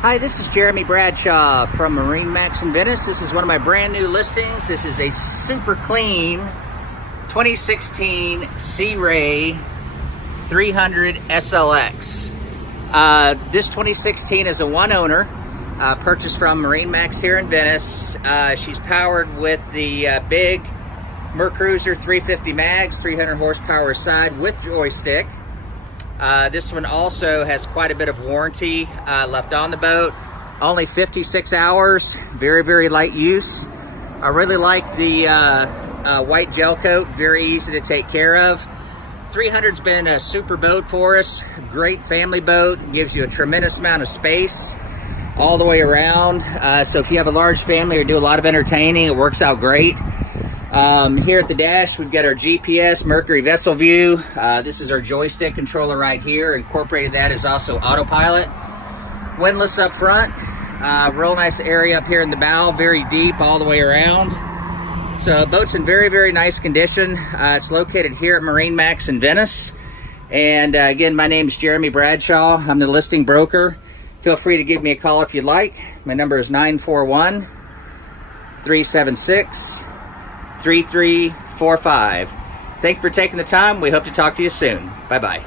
Hi, this is Jeremy Bradshaw from MarineMax Venice. This is one of my brand new listings. This is a super clean 2016 Sea Ray 300 SLX. This 2016 is a one owner, purchased from MarineMax here in Venice. She's powered with the big Mercruiser 350 mags, 300 horsepower side with joystick. This one also has quite a bit of warranty left on the boat. Only 56 hours, very light use. I really like the white gel coat, very easy to take care of. 300's been a super boat for us, great family boat, gives you a tremendous amount of space all the way around. So if you have a large family or do a lot of entertaining, it works out great. Here at the dash, we've got our GPS, Mercury vessel view. This is our joystick controller right here. Incorporated that is also autopilot. Windlass up front. Real nice area up here in the bow, very deep all the way around. So boat's in very nice condition. It's located here at MarineMax in Venice. And again, my name is Jeremy Bradshaw. I'm the listing broker. Feel free to give me a call if you'd like. My number is 941-376-3345. Thank you for taking the time. We hope to talk to you soon. Bye-bye.